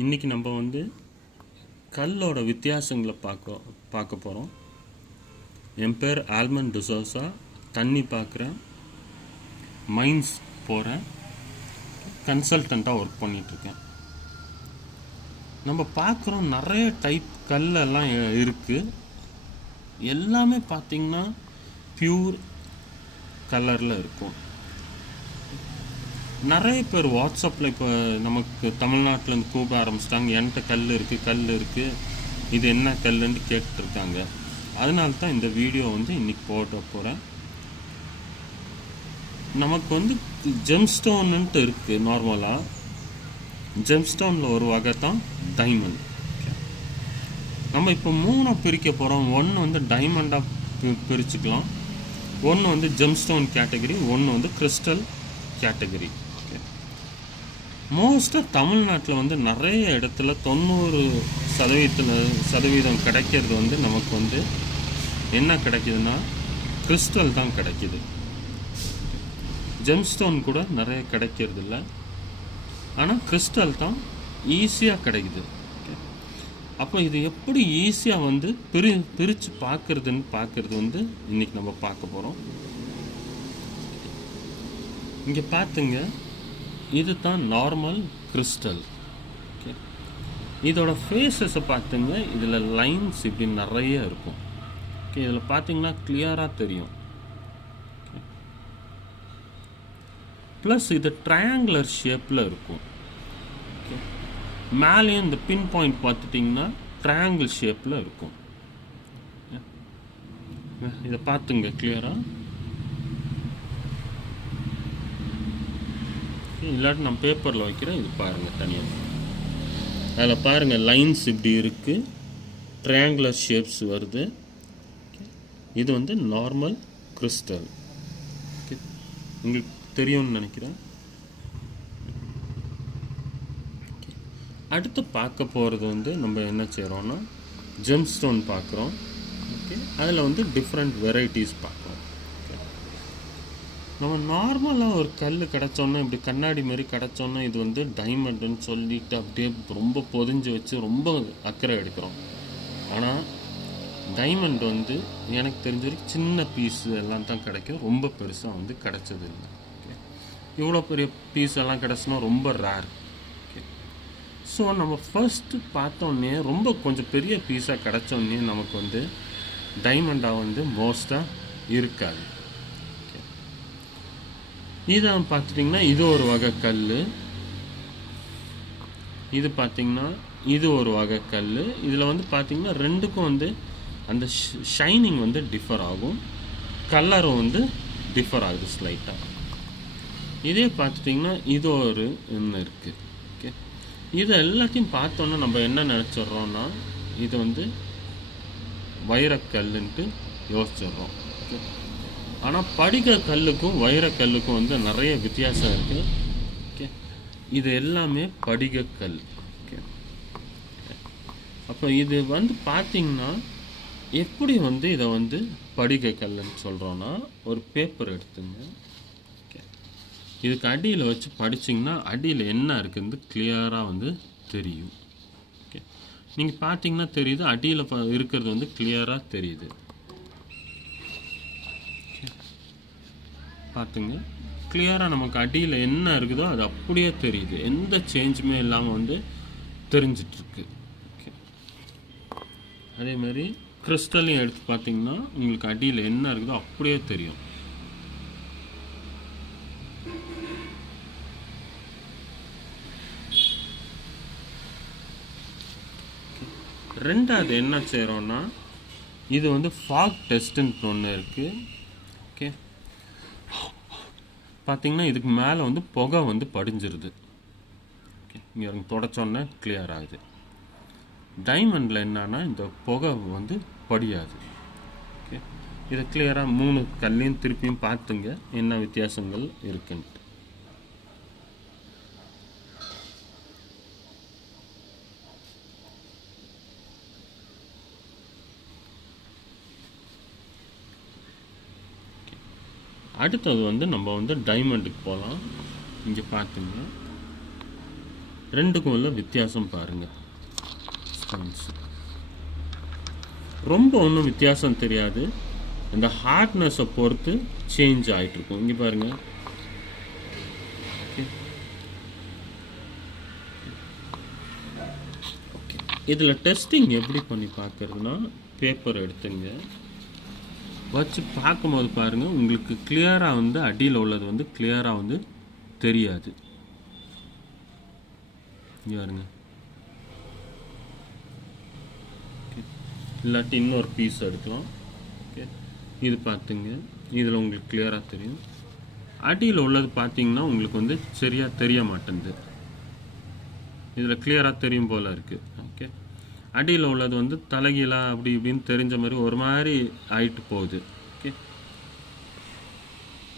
இன்றைக்கி நம்ம வந்து கல்லோட வித்தியாசங்களை பார்க்க போகிறோம். என் பேர் ஆல்மண்ட் டிசோசா. தண்ணி பார்க்குறேன், மைன்ஸ் போகிறேன், கன்சல்டண்ட்டாக ஒர்க் பண்ணிகிட்ருக்கேன். நம்ம பார்க்குறோம் நிறைய டைப் கல்லெல்லாம் இருக்குது. எல்லாமே பார்த்திங்கன்னா பியூர் கலரில் இருக்கும். நிறைய பேர் வாட்ஸ்அப்பில் இப்போ நமக்கு தமிழ்நாட்டிலேருந்து கூப்ப ஆரம்பிச்சிட்டாங்க. என்கிட்ட கல் இருக்குது, இது என்ன கல்லுன்னு கேட்டுருக்காங்க. அதனால தான் இந்த வீடியோ வந்து இன்றைக்கி போட போகிறேன். நமக்கு வந்து ஜெம்ஸ்டோன்னுட்டு இருக்குது. நார்மலாக ஜெம்ஸ்டோனில் ஒரு வகை தான் டைமண்ட். நம்ம இப்போ 3 பிரிக்க போகிறோம். ஒன்று வந்து டைமண்டாக பிரிச்சுக்கலாம், ஒன்று வந்து ஜெம்ஸ்டோன் கேட்டகரி, ஒன்று வந்து கிறிஸ்டல் கேட்டகரி. மோஸ்ட்டாக தமிழ்நாட்டில் வந்து நிறைய இடத்துல 90% கிடைக்கிறது வந்து நமக்கு வந்து என்ன கிடைக்குதுன்னா கிறிஸ்டல் தான் கிடைக்கிது. ஜெம்ஸ்டோன் கூட நிறைய கிடைக்கிறது இல்லை, ஆனால் கிறிஸ்டல் தான் ஈஸியாக கிடைக்குது. அப்போ இது எப்படி ஈஸியாக வந்து பிரித்து பார்க்குறது வந்து இன்றைக்கி நம்ம பார்க்க போகிறோம். இங்கே பார்த்துங்க, இது தான் நார்மல் கிறிஸ்டல். ஓகே, இதோட ஃபேஸஸை பார்த்துங்க. இதில் லைன்ஸ் இப்படி நிறைய இருக்கும். ஓகே, இதில் பார்த்தீங்கன்னா கிளியராக தெரியும். ப்ளஸ் இது ட்ரையாங்குலர் ஷேப்பில் இருக்கும். ஓகே, மேலேயும் இந்த பின் பாயிண்ட் பார்த்துட்டிங்கன்னா ட்ரையாங்கிள் ஷேப்பில் இருக்கும். இதை பார்த்துங்க கிளியராக. இல்லாட்டி நான் பேப்பரில் வைக்கிறேன். இது பாருங்கள் தனியாக. அதில் பாருங்கள் லைன்ஸ் இப்படி இருக்குது, ட்ரையாங்குலர் ஷேப்ஸ் வருது. இது வந்து நார்மல் கிறிஸ்டல். ஓகே, உங்களுக்கு தெரியும்னு நினைக்கிறேன். அடுத்து பார்க்க போகிறது வந்து நம்ம என்ன செய்கிறோன்னா ஜெம்ஸ்டோன் பார்க்குறோம். ஓகே, அதில் வந்து டிஃப்ரெண்ட் வெரைட்டிஸ் பார்க்குறோம். நம்ம நார்மலாக ஒரு கல் கிடச்சோன்னா இப்படி கண்ணாடி மாதிரி கிடச்சோன்னா இது வந்து டைமண்டுன்னு சொல்லிட்டு அப்படியே ரொம்ப பொதிஞ்சு வச்சு ரொம்ப அக்கறை எடுக்கிறோம். ஆனால் டைமண்ட் வந்து எனக்கு தெரிஞ்ச வரைக்கும் சின்ன பீஸு எல்லாம் தான் கிடைக்கும், ரொம்ப பெருசாக வந்து கிடச்சது இல்லை. ஓகே, இவ்வளோ பெரிய பீஸ் எல்லாம் கிடச்சுன்னா ரொம்ப ரேர். ஓகே, ஸோ நம்ம ஃபர்ஸ்ட்டு பார்த்தோன்னே ரொம்ப கொஞ்சம் பெரிய பீஸாக கிடச்சோன்னே நமக்கு வந்து டைமண்டாக வந்து மோஸ்ட்டாக இருக்காது. இதை பார்த்துட்டிங்கன்னா இது ஒரு வகை கல், இது பார்த்திங்கன்னா இது ஒரு வகை கல். இதில் வந்து பார்த்திங்கன்னா ரெண்டுக்கும் வந்து அந்த ஷைனிங் வந்து டிஃபர் ஆகும், கலரும் வந்து டிஃபர் ஆகுது ஸ்லைட்டாக. இதே பார்த்துட்டிங்கன்னா இது ஒரு ஒன்று இருக்குது. ஓகே, இது எல்லாத்தையும் பார்த்தோன்னா நம்ம என்ன நினச்சிட்றோன்னா இது வந்து வைரக்கல்லுன்ட்டு யோசிச்சிட்றோம். ஓகே, ஆனால் படிக கல்லுக்கும் வைரக்கல்லுக்கும் வந்து நிறைய வித்தியாசம் இருக்குது. ஓகே, இது எல்லாமே படிகக்கல். ஓகே, அப்போ இது வந்து பார்த்திங்கன்னா எப்படி வந்து இதை வந்து படிகக்கல்லுன்னு சொல்கிறோன்னா ஒரு பேப்பர் எடுத்துங்க. ஓகே, இதுக்கு அடியில் வச்சு படிச்சிங்கன்னா அடியில் என்ன இருக்குன்னு கிளியராக வந்து தெரியும். ஓகே, நீங்கள் பார்த்தீங்கன்னா தெரியுது, அடியில் இருக்கிறது வந்து கிளியராக தெரியுது. பார்த்துங்க, கிளியராக நமக்கு அடியில் என்ன இருக்குதோ அது அப்படியே தெரியுது, எந்த சேஞ்சுமே இல்லாமல் வந்து தெரிஞ்சிட்ருக்கு. ஓகே, அதே மாதிரி கிறிஸ்டலையும் எடுத்து பார்த்தீங்கன்னா உங்களுக்கு அடியில் என்ன இருக்குதோ அப்படியே தெரியும். ரெண்டாவது என்ன செய்கிறோன்னா இது வந்து ஃபாக் டெஸ்ட்டுன்னு ஒன்று இருக்குது. ஓகே, பார்த்திங்கன்னா இதுக்கு மேலே வந்து புகை வந்து படிஞ்சிருது. ஓகே, இங்கே தொடச்சோன்னே கிளியர் ஆகுது. டைமண்டில் என்னன்னா இந்த புகை வந்து படியாது. ஓகே, இதை கிளியராக 3 கல்லையும் திருப்பியும் பார்த்துங்க என்ன வித்தியாசங்கள் இருக்குன்ட்டு. அடுத்தது வந்து நம்ம வந்து டைமண்டுக்கு போகலாம். இங்கே பார்த்துங்க, ரெண்டுக்கும் உள்ள வித்தியாசம் பாருங்கள். ஸ்டோன்ஸ் ரொம்ப ஒன்றும் வித்தியாசம் தெரியாது, இந்த ஹார்ட்னஸை பொறுத்து சேஞ்ச் ஆகிட்டுருக்கும். இங்கே பாருங்கள். ஓகே, இதில் டெஸ்டிங் எப்படி பண்ணி பார்க்குறதுனா, பேப்பர் எடுத்துங்க, வச்சு பார்க்கும்போது பாருங்கள், உங்களுக்கு கிளியராக வந்து அடியில் உள்ளது வந்து கிளியராக வந்து தெரியாது. இங்கே பாருங்க. இல்லாட்டி இன்னொரு பீஸ் எடுக்கலாம். ஓகே, இது பார்த்துங்க, இதில் உங்களுக்கு கிளியராக தெரியும். அடியில் உள்ளது பார்த்தீங்கன்னா உங்களுக்கு வந்து சரியாக தெரிய மாட்டேங்குது, இதில் கிளியராக தெரியும் போல் இருக்குது. ஓகே, அடியில் உள்ளது வந்து தலைகீழாக அப்படி இப்படின்னு தெரிஞ்ச மாதிரி ஒரு மாதிரி ஆகிட்டு போகுது. ஓகே,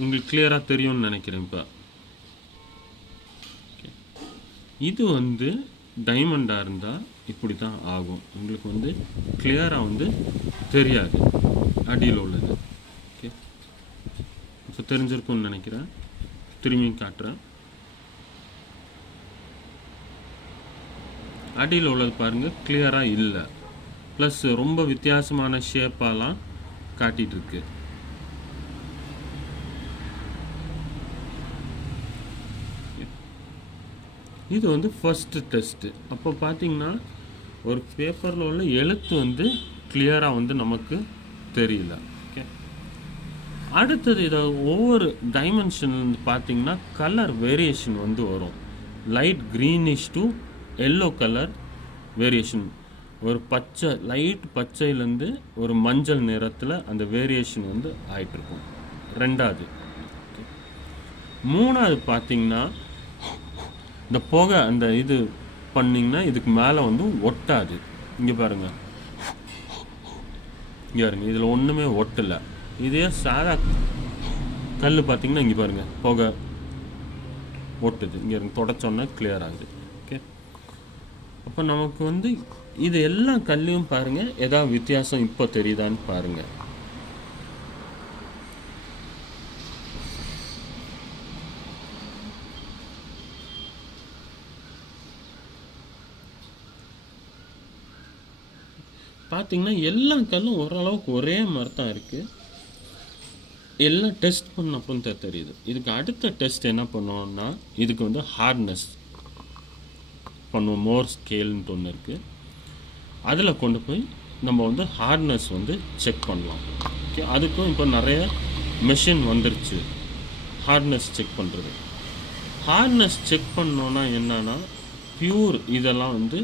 உங்களுக்கு கிளியராக தெரியும்னு நினைக்கிறேன். இப்போ ஓகே, இது வந்து டைமண்டாக இருந்தால் இப்படி தான் ஆகும், உங்களுக்கு வந்து கிளியராக வந்து தெரியாது அடியில் உள்ளது. ஓகே, இப்போ தெரிஞ்சிருக்கும்னு நினைக்கிறேன், திரும்பி காட்டுறேன். அடியில் உள்ளது பாருங்கள் கிளியராக இல்லை, ப்ளஸ் ரொம்ப வித்தியாசமான ஷேப்பாலாம் காட்டிகிட்ருக்கு. இது வந்து ஃபஸ்ட்டு டெஸ்ட்டு. அப்போ பார்த்தீங்கன்னா ஒரு பேப்பரில் உள்ள எழுத்து வந்து கிளியராக வந்து நமக்கு தெரியல. ஓகே, அடுத்தது இதை ஒவ்வொரு டைமென்ஷன் பார்த்தீங்கன்னா கலர் வேரியேஷன் வந்து வரும். Light greenish to yellow colour variation, ஒரு பச்சை லைட் பச்சையிலேருந்து ஒரு மஞ்சள் நிறத்தில் அந்த வேரியேஷன் வந்து ஆகிட்டுருக்கும். ரெண்டாவது. மூணாவது பார்த்தீங்கன்னா இந்த புகை அந்த இது பண்ணிங்கன்னா இதுக்கு மேலே வந்து ஒட்டாது. இங்கே பாருங்கள், இங்கே பாருங்கள், இதில் ஒன்றுமே ஒட்டலை. இதே சாதா கல் பார்த்தீங்கன்னா இங்கே பாருங்கள் புகை ஒட்டுது, இங்கே தொடச்சோன்னா கிளியர் ஆகுது. ஓகே, அப்போ நமக்கு வந்து இது எல்லா கல்லையும் பாருங்கள் ஏதாவது வித்தியாசம் இப்போ தெரியுதான்னு பாருங்கள். பார்த்தீங்கன்னா எல்லா கல்லும் ஓரளவுக்கு ஒரே மாதிரி தான் இருக்குது. எல்லாம் டெஸ்ட் பண்ண அப்புறம் தான் தெரியுது. இதுக்கு அடுத்த டெஸ்ட் என்ன பண்ணுவோம்னா, இதுக்கு வந்து ஹார்ட்னஸ் பண்ணுவோம். மோர் ஸ்கேல்ன்ட்டு ஒன்று இருக்குது, அதில் கொண்டு போய் நம்ம வந்து ஹார்ட்னஸ் வந்து செக் பண்ணலாம். ஓகே, அதுக்கும் இப்போ நிறைய மெஷின் வந்துருச்சு ஹார்ட்னஸ் செக் பண்ணுறது. ஹார்ட்னஸ் செக் பண்ணோன்னா என்னன்னா, பியூர் இதெல்லாம் வந்து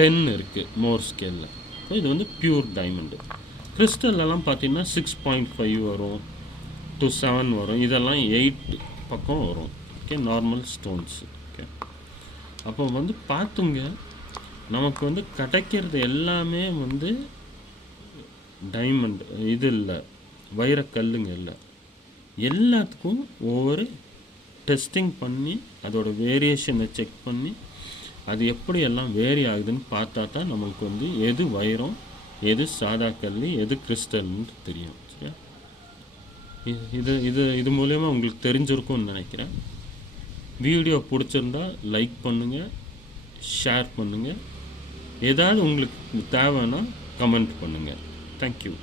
10 இருக்குது மோர் ஸ்கேலில். ஸோ இது வந்து பியூர் டைமண்டு. கிறிஸ்டல்லாம் பார்த்தீங்கன்னா 6.5 வரும், to 7 வரும், இதெல்லாம் 8 பக்கம் வரும். Okay, normal stones. ஓகே, அப்போ வந்து பார்த்துங்க, நமக்கு வந்து கிடைக்கிறது எல்லாமே வந்து டைமண்ட் இது இல்லை, வைரக்கல்லுங்க இல்லை. எல்லாத்துக்கும் ஒவ்வொரு டெஸ்டிங் பண்ணி அதோட வேரியேஷனை செக் பண்ணி அது எப்படி எல்லாம் வேரி ஆகுதுன்னு பார்த்தா தான் நமக்கு வந்து எது வைரம், எது சாதா கல், எது கிறிஸ்டல்னு தெரியும். சரியா? இது இது இது மூலயமா உங்களுக்கு தெரிஞ்சிருக்கும்னு நினைக்கிறேன். வீடியோ பிடிச்சிருந்தா லைக் பண்ணுங்கள், ஷேர் பண்ணுங்கள், ஏதாவது உங்களுக்கு தேவைன்னா கமெண்ட் பண்ணுங்கள். தேங்க்யூ.